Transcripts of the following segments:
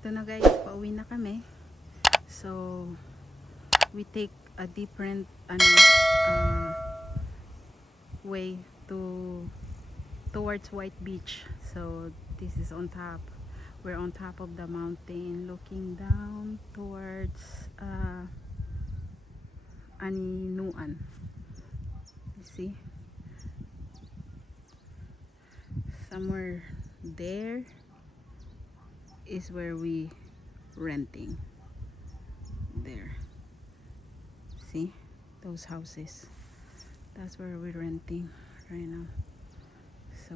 ito na guys, pauwi na kami. So we take a different way towards White Beach. So this is on top. We're on top of the mountain looking down towards Aninuan. You see? Somewhere there is where we renting. There. See? Those houses. That's where we're renting right now. So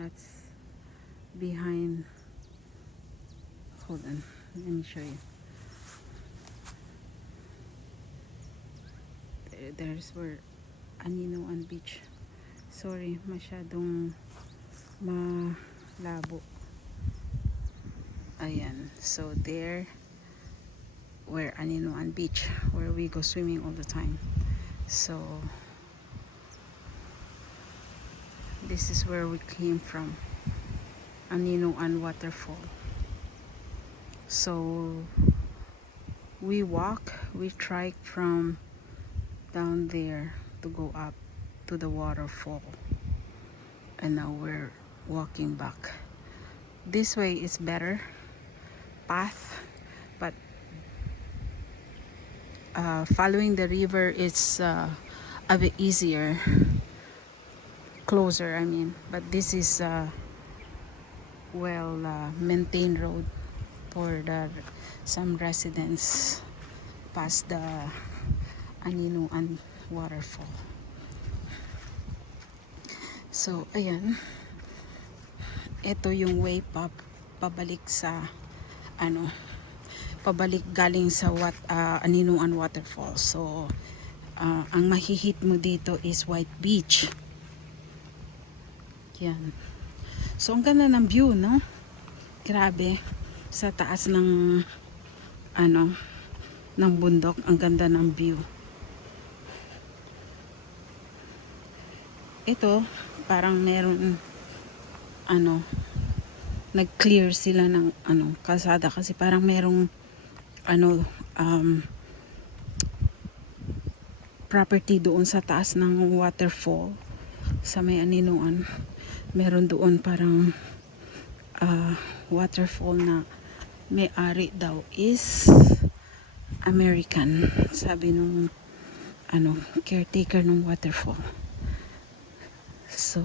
that's behind. Hold on. Let me show you. There's where Aninuan Beach. Sorry, masyadong malabo. Ayan. So there where Aninuan Beach, where we go swimming all the time. So this is where we came from, Aninuan Waterfall. So we trike from down there to go up to the waterfall, and now we're walking back. This way is better path, but following the river is a bit easier, closer I mean, but this is well maintained road for some residents past the Aninuan waterfall. So ayan, ito yung way pabalik sa pabalik galing sa Aninuan waterfall. So ang mahihit mo dito is White Beach. Yan. So ang ganda ng view, no? Grabe, sa taas ng ng bundok, ang ganda ng view. Ito parang meron nag-clear sila ng kalsada kasi parang merong property doon sa taas ng waterfall sa may Aninuan. Meron doon parang waterfall na may-ari daw is American, sabi nung caretaker ng waterfall. So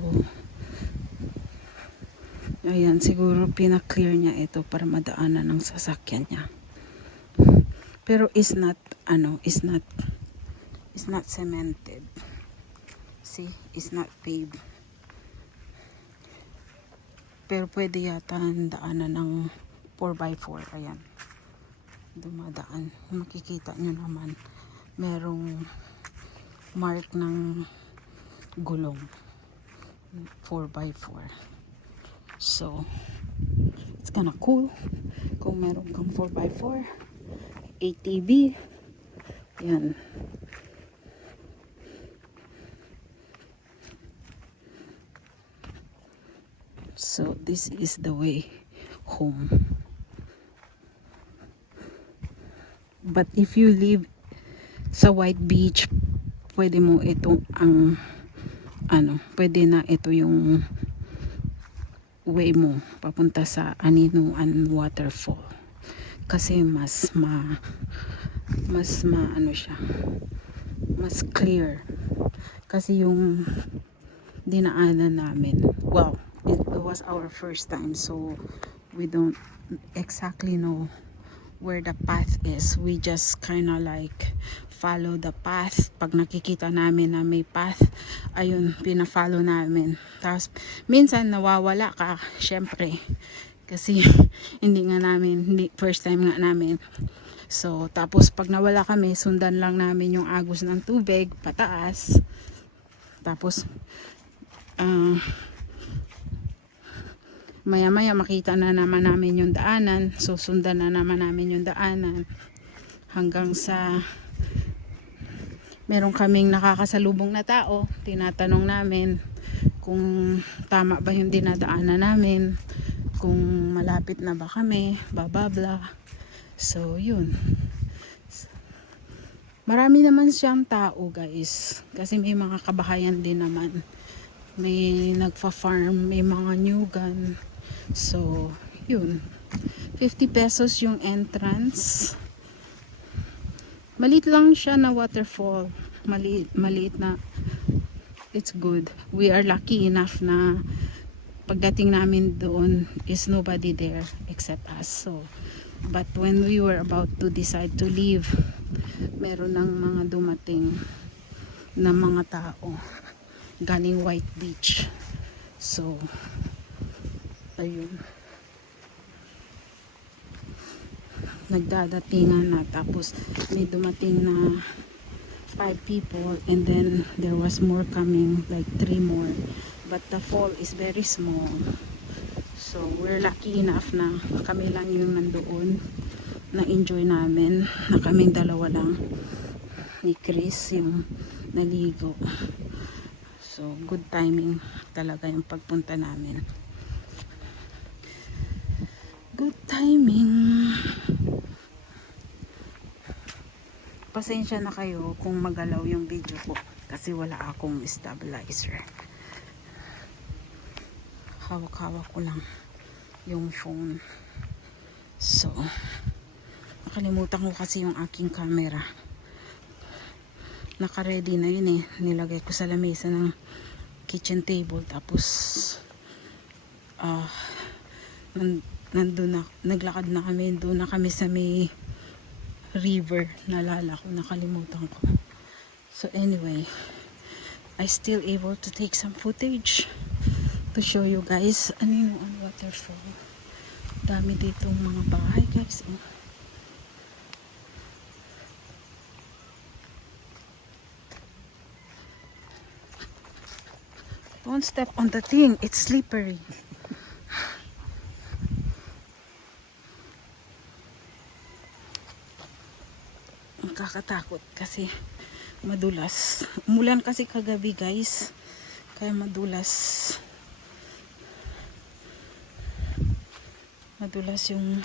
ayan, siguro pina-clear niya ito para madaanan ng sasakyan niya. Pero is not cemented. See, it's not paved. Pero pwede yata daanan ng 4x4. Ayan, dumadaan. Makikita nyo naman merong mark ng gulong, 4x4. So it's kinda cool kung meron kang 4x4 ATV. Yan. So this is the way home. But if you live sa White Beach, pwede mo ito pwede na ito yung way mo papunta sa Aninuan waterfall kasi mas siya, mas clear kasi yung dinaanan namin, well, it was our first time, so we don't exactly know where the path is. We just kinda like follow the path. Pag nakikita namin na may path, ayun, pina-follow namin. Tapos minsan nawawala ka, syempre, kasi hindi first time nga namin. So tapos pag nawala kami, sundan lang namin yung agos ng tubig pataas. Tapos maya-maya makita na naman namin yung daanan, so sundan na naman namin yung daanan hanggang sa meron kaming nakakasalubong na tao. Tinatanong namin kung tama ba yung dinadaanan namin. kung malapit na ba kami, blah. So yun, marami naman siyang tao guys, kasi may mga kabahayan din naman, may nagfa-farm, may mga new gun. So yun, 50 pesos yung entrance. Maliit lang siya na waterfall, maliit na. It's good. We are lucky enough na pagdating namin doon is nobody there except us. So but when we were about to decide to leave, meron ng mga dumating na mga tao galing White Beach. So ayun, nagdadatingan na, tapos may dumating na 5 people, and then there was more coming, like 3 more, but the fall is very small. So we're lucky enough na kami lang yung nandoon, na enjoy namin, na kaming dalawa lang ni Chris yung naligo. So good timing talaga yung pagpunta namin, good timing. Pasensya na kayo kung magalaw yung video ko kasi wala akong stabilizer. Hawak-hawak ko lang yung phone. So nakalimutan ko kasi yung aking camera. Naka-ready na yun eh. Nilagay ko sa lamesa ng kitchen table, tapos nandun na, naglakad na kami, doon na kami sa may river, nalala ko, nakalimutan ko. So anyway, I still able to take some footage to show you guys. Ano yung waterfall, dami ditong mga bahay guys. Don't step on the thing, it's slippery. Nakakatakot kasi madulas. Umulan kasi kagabi guys, kaya madulas yung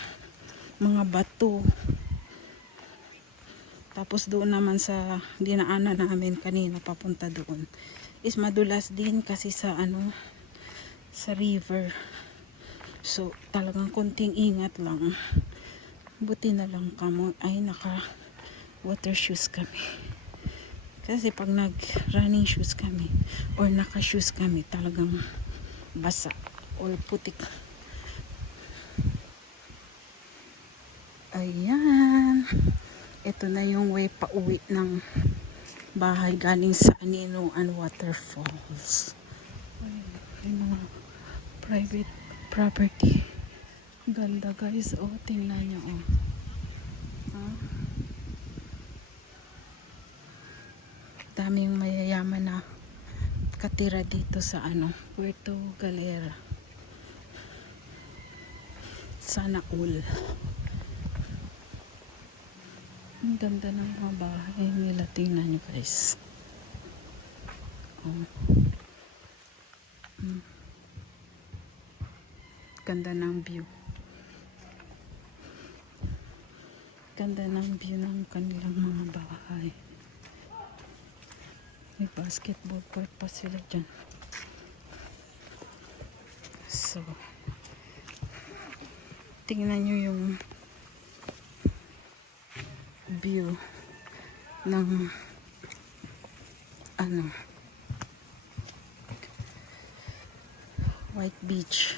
mga bato. Tapos doon naman sa dinaanan namin kanina papunta doon is madulas din kasi sa sa river. So talagang konting ingat lang. Buti na lang kamo ay naka water shoes kami, kasi pag nag running shoes kami or naka shoes kami, talagang basa or putik. Ayan, ito na yung way pa uwi ng bahay galing sa Aninuan Waterfalls. Yung mga private property, ganda guys. Oh, tingnan nyo oh. Daming mayayaman na katira dito sa Puerto Galera. Sana all. Ang ganda ng mga bahay nila, tingnan nyo guys. Ganda ng view. Ganda ng view ng kanilang mga bahay. May basketball court pa sila dyan. So tingnan nyo yung view ng White Beach.